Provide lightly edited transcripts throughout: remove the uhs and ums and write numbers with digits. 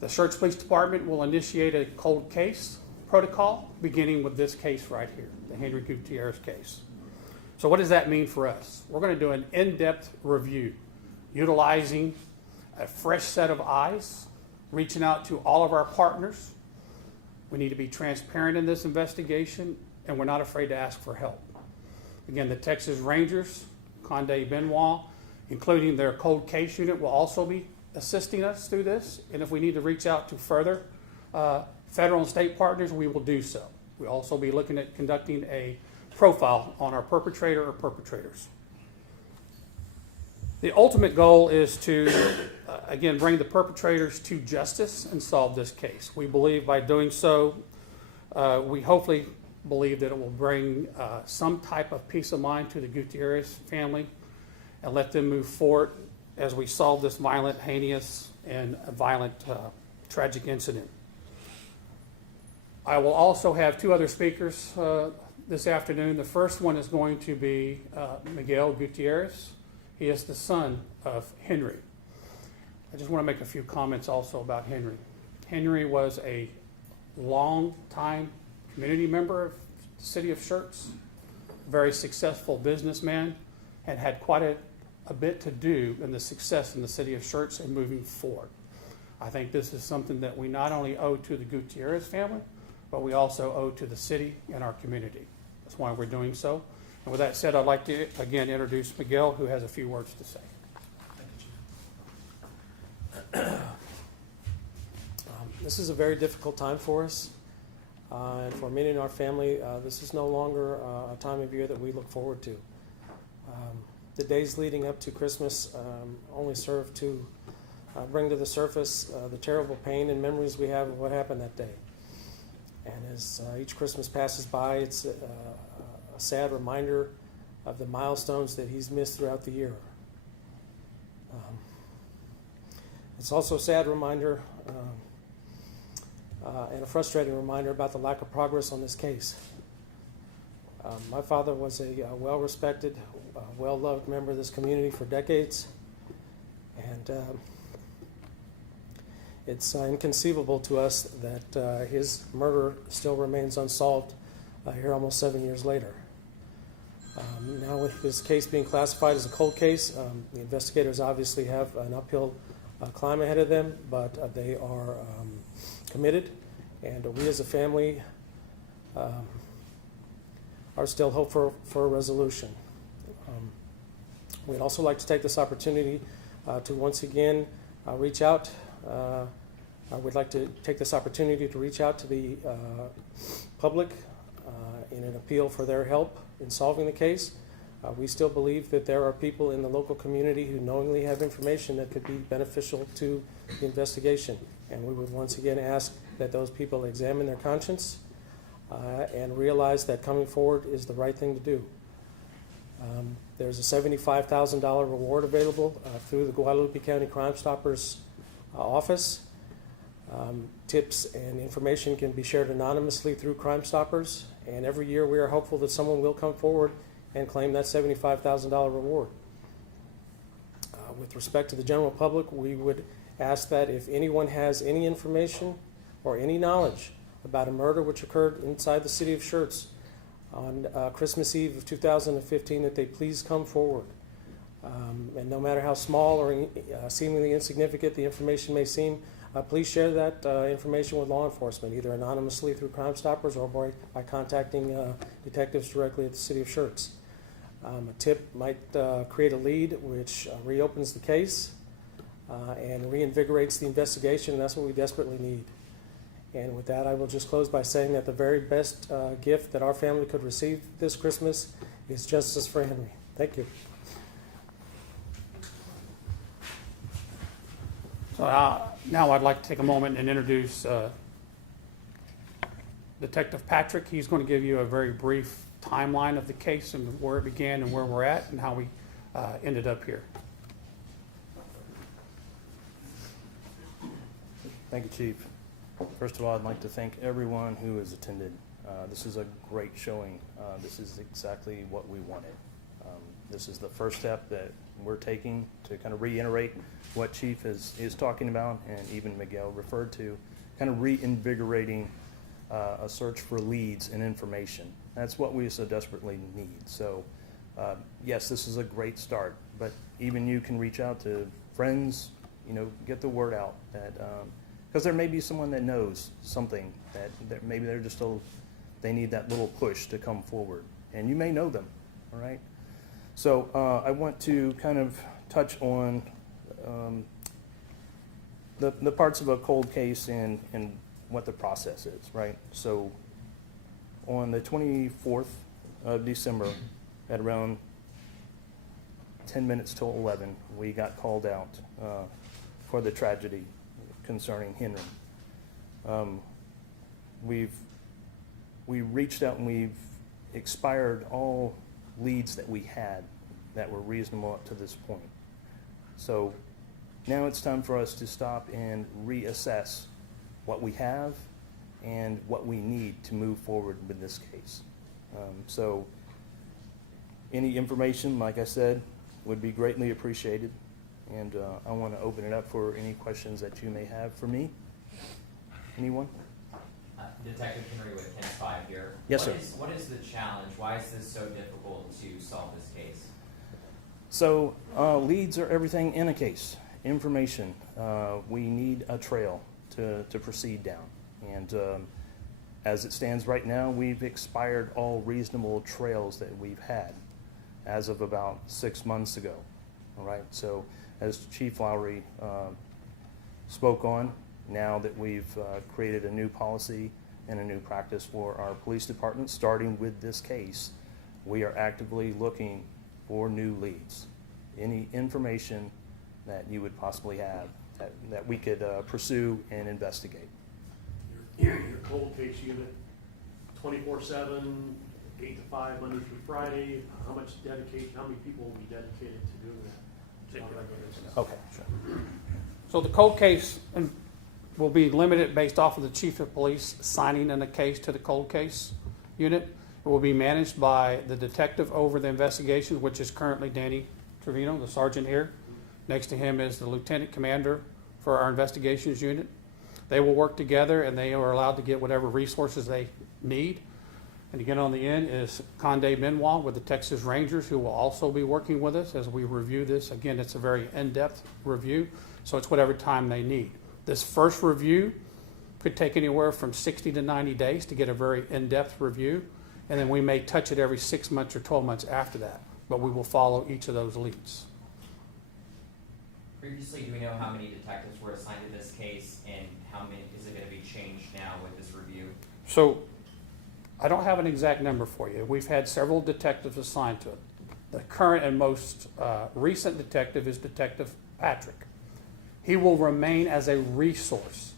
The Schertz Police Department will initiate a cold case protocol, beginning with this case right here, the Henry Gutierrez case. So what does that mean for us? We're going to do an in-depth review, utilizing a fresh set of eyes, reaching out to all of our partners. We need to be transparent in this investigation, and we're not afraid to ask for help. Again, the Texas Rangers, Conde Benoit, including their cold case unit, will also be assisting us through this. And if we need to reach out to further federal and state partners, we will do so. We'll also be looking at conducting a profile on our perpetrator or perpetrators. The ultimate goal is to, again, bring the perpetrators to justice and solve this case. We believe by doing so, we hopefully believe that it will bring some type of peace of mind to the Gutierrez family and let them move forward as we solve this violent, heinous, and violent, tragic incident. I will also have two other speakers this afternoon. The first one is going to be Miguel Gutierrez. He is the son of Henry. I just want to make a few comments also about Henry. Henry was a long-time community member of the city of Schertz, very successful businessman, and had quite a bit to do in the success in the city of Schertz and moving forward. I think this is something that we not only owe to the Gutierrez family, but we also owe to the city and our community. That's why we're doing so. And with that said, I'd like to again introduce Miguel, who has a few words to say. This is a very difficult time for us, and for many in our family, this is no longer a time of year that we look forward to. The days leading up to Christmas only serve to bring to the surface the terrible pain and memories we have of what happened that day. And as each Christmas passes by, it's a sad reminder of the milestones that he's missed throughout the year. It's also a sad reminder and a frustrating reminder about the lack of progress on this case. My father was a well-respected, well-loved member of this community for decades, and it's inconceivable to us that his murder still remains unsolved here almost 7 years later. Now with this case being classified as a cold case, the investigators obviously have an uphill climb ahead of them, but they are committed, and we as a family are still hopeful for a resolution. We'd also like to take this opportunity to once again reach out. We'd like to take this opportunity to reach out to the public in an appeal for their help in solving the case. We still believe that there are people in the local community who knowingly have information that could be beneficial to the investigation. And we would once again ask that those people examine their conscience and realize that coming forward is the right thing to do. There's a $75,000 reward available through the Guadalupe County Crime Stoppers office. Tips and information can be shared anonymously through Crime Stoppers, and every year we are hopeful that someone will come forward and claim that $75,000 reward. With respect to the general public, we would ask that if anyone has any information or any knowledge about a murder which occurred inside the city of Schertz on Christmas Eve of 2015, that they please come forward. And no matter how small or seemingly insignificant the information may seem, please share that information with law enforcement, either anonymously through Crime Stoppers or by contacting detectives directly at the city of Schertz. A tip might create a lead which reopens the case and reinvigorates the investigation, and that's what we desperately need. And with that, I will just close by saying that the very best gift that our family could receive this Christmas is justice for Henry. Thank you. So now I'd like to take a moment and introduce Detective Patrick. He's going to give you a very brief timeline of the case and where it began and where we're at and how we ended up here. Thank you, Chief. First of all, I'd like to thank everyone who has attended. This is a great showing. This is exactly what we wanted. This is the first step that we're taking to kind of reiterate what Chief is talking about, and even Miguel referred to, kind of reinvigorating a search for leads and information. That's what we so desperately need. So, yes, this is a great start, but even you can reach out to friends, get the word out that, because there may be someone that knows something that maybe they're just they need that little push to come forward, and you may know them, all right? So I want to kind of touch on the parts of a cold case and what the process is, right? So on the 24th of December at around 10 minutes till 11, we got called out for the tragedy concerning Henry. We reached out and we've expired all leads that we had that were reasonable up to this point. So now it's time for us to stop and reassess what we have and what we need to move forward with this case. So any information, like I said, would be greatly appreciated. And I want to open it up for any questions that you may have for me. Anyone? Detective Henry with Ken 5 here. Yes, sir. What is the challenge? Why is this so difficult to solve this case? So leads are everything in a case. Information. We need a trail to proceed down. And as it stands right now, we've expired all reasonable trails that we've had as of about 6 months ago. All right. So as Chief Lowry spoke on, now that we've created a new policy and a new practice for our police department, starting with this case, we are actively looking for new leads. Any information that you would possibly have that we could pursue and investigate. Your cold case unit, 24/7, 8 to 5, Monday through Friday. How many people will be dedicated to doing that on a regular basis? Okay, sure. So the cold case will be limited based off of the chief of police signing in a case to the cold case unit. It will be managed by the detective over the investigation, which is currently Danny Trevino, the sergeant here. Next to him is the lieutenant commander for our investigations unit. They will work together, and they are allowed to get whatever resources they need. And again, on the end is Conde Benoit with the Texas Rangers, who will also be working with us as we review this. Again, it's a very in-depth review, so it's whatever time they need. This first review could take anywhere from 60 to 90 days to get a very in-depth review, and then we may touch it every 6 months or 12 months after that, but we will follow each of those leads. Previously, do we know how many detectives were assigned to this case, and how many is it going to be changed now with this review? So I don't have an exact number for you. We've had several detectives assigned to it. The current and most recent detective is Detective Patrick. He will remain as a resource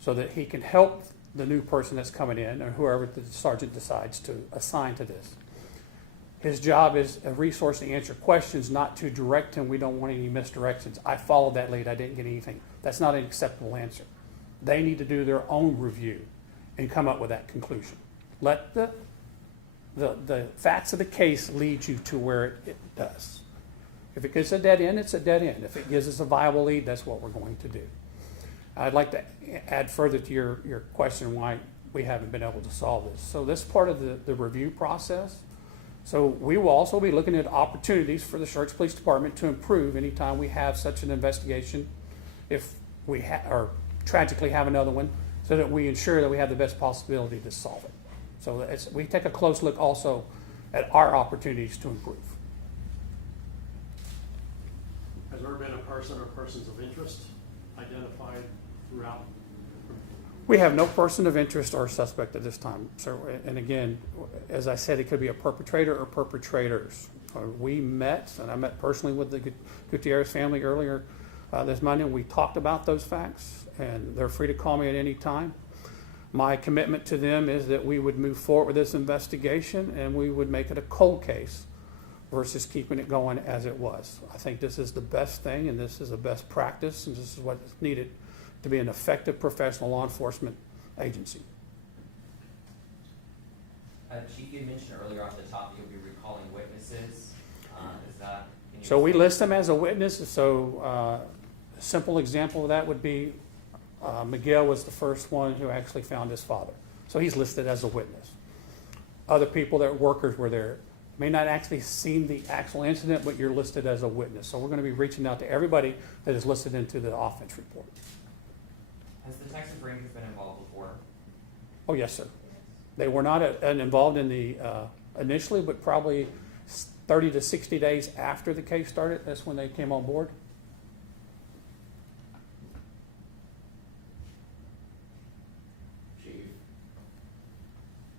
so that he can help the new person that's coming in, or whoever the sergeant decides to assign to this. His job is a resource to answer questions, not to direct him. We don't want any misdirections. I followed that lead. I didn't get anything. That's not an acceptable answer. They need to do their own review and come up with that conclusion. Let the facts of the case lead you to where it does. If it gets a dead end, it's a dead end. If it gives us a viable lead, that's what we're going to do. I'd like to add further to your question why we haven't been able to solve this. So this is part of the review process. So we will also be looking at opportunities for the Schertz Police Department to improve anytime we have such an investigation, if we or tragically have another one, so that we ensure that we have the best possibility to solve it. So we take a close look also at our opportunities to improve. Has there been a person or persons of interest identified throughout? We have no person of interest or suspect at this time, sir. And again, as I said, it could be a perpetrator or perpetrators. We met, and I met personally with the Gutierrez family earlier this Monday, and we talked about those facts, and they're free to call me at any time. My commitment to them is that we would move forward with this investigation, and we would make it a cold case versus keeping it going as it was. I think this is the best thing, and this is the best practice, and this is what is needed to be an effective professional law enforcement agency. Chief, you mentioned earlier off the top that you'll be recalling witnesses. that? Can you So we explain? list them as a witness, so a simple example of that would be Miguel was the first one who actually found his father. So he's listed as a witness. Other people that workers were there may not actually seen the actual incident, but you're listed as a witness. So we're going to be reaching out to everybody that is listed into the offense report. Has the Texas Rangers been involved before? Oh, yes, sir. They were not involved in the initially, but probably 30 to 60 days after the case started, that's when they came on board. Chief,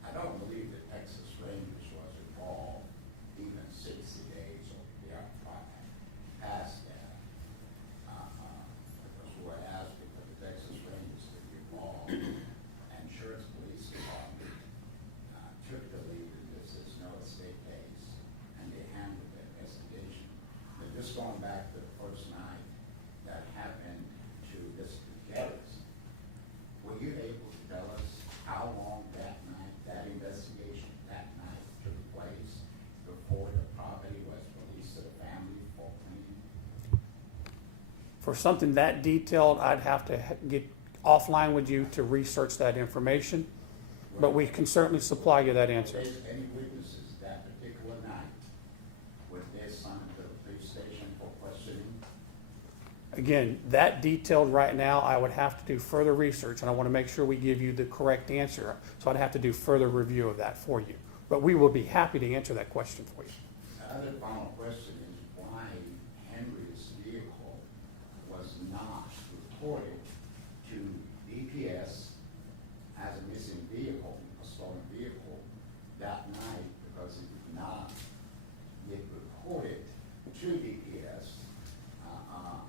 I don't believe the Texas Rangers was involved even 60 days or past that. Because we were asking for the Texas Rangers to be involved, and Schertz Police Department took the lead in this. There's no estate case, and they handled the investigation. But just going back to the first night that happened to this Gutierrez, were you able to tell us how long that night, that investigation that night took place before the property was released to the family for cleaning? For something that detailed, I'd have to get offline with you to research that information, but we can certainly supply you that answer. Were there any witnesses that particular night with their son to the police station for questioning? Again, that detailed right now, I would have to do further research, and I want to make sure we give you the correct answer. So I'd have to do further review of that for you. But we will be happy to answer that question for you. The other final question is why Henry's vehicle was not reported to DPS as a missing vehicle, a stolen vehicle, that night, because it did not get reported to DPS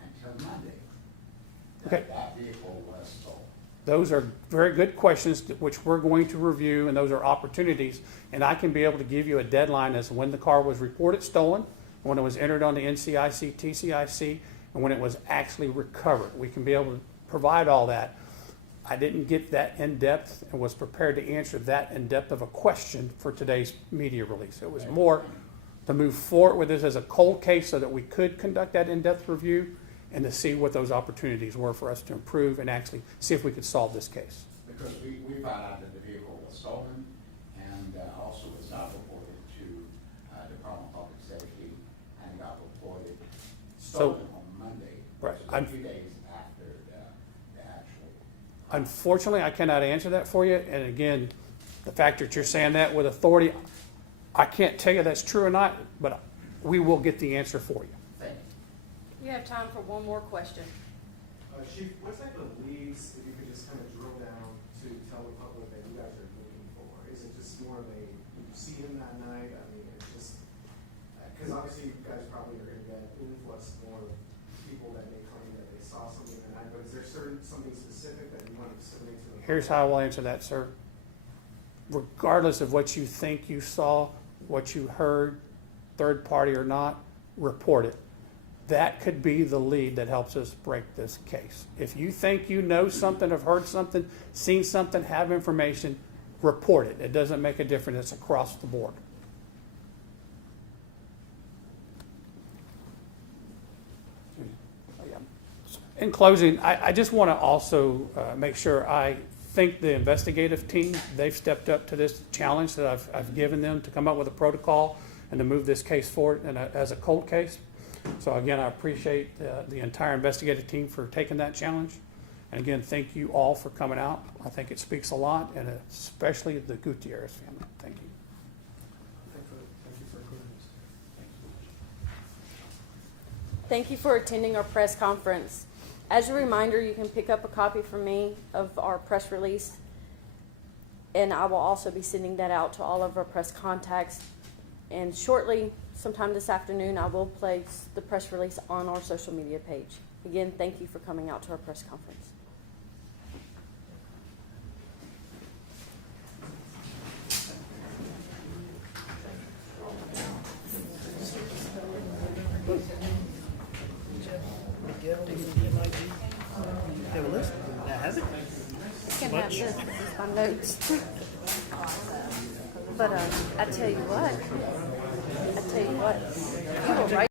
until Monday. Okay. That vehicle was stolen. Those are very good questions which we're going to review, and those are opportunities. And I can be able to give you a deadline as to when the car was reported stolen, when it was entered on the NCIC, TCIC, and when it was actually recovered. We can be able to provide all that. I didn't get that in-depth and was prepared to answer that in-depth of a question for today's media release. It was more to move forward with this as a cold case so that we could conduct that in-depth review and to see what those opportunities were for us to improve and actually see if we could solve this case. Because we found out that the vehicle was stolen and also was not reported to Department of Public Safety and got reported stolen on Monday. Right. So a few days after the actual. Unfortunately, I cannot answer that for you. And again, the fact that you're saying that with authority, I can't tell you that's true or not, but we will get the answer for you. Thank you. You have time for one more question. Chief, what type of leads, if you could just kind of drill down to tell the public that you guys are looking for? Is it just more of a, you see him that night? I mean, it's just, because obviously you guys probably are going to get an influx more of people that may claim that they saw something that night, but is there something specific that you want to disseminate to the public? Here's how I will answer that, sir. Regardless of what you think you saw, what you heard, third party or not, report it. That could be the lead that helps us break this case. If you think you know something, have heard something, seen something, have information, report it. It doesn't make a difference. It's across the board. In closing, I just want to also make sure I thank the investigative team. They've stepped up to this challenge that I've given them to come up with a protocol and to move this case forward as a cold case. So again, I appreciate the entire investigative team for taking that challenge. And again, thank you all for coming out. I think it speaks a lot, and especially the Gutierrez family. Thank you. Thank you for including us. Thank you for attending our press conference. As a reminder, you can pick up a copy from me of our press release, and I will also be sending that out to all of our press contacts. And shortly, sometime this afternoon, I will place the press release on our social media page. Again, thank you for coming out to our press conference. Can have this as my notes. But I tell you what, you will write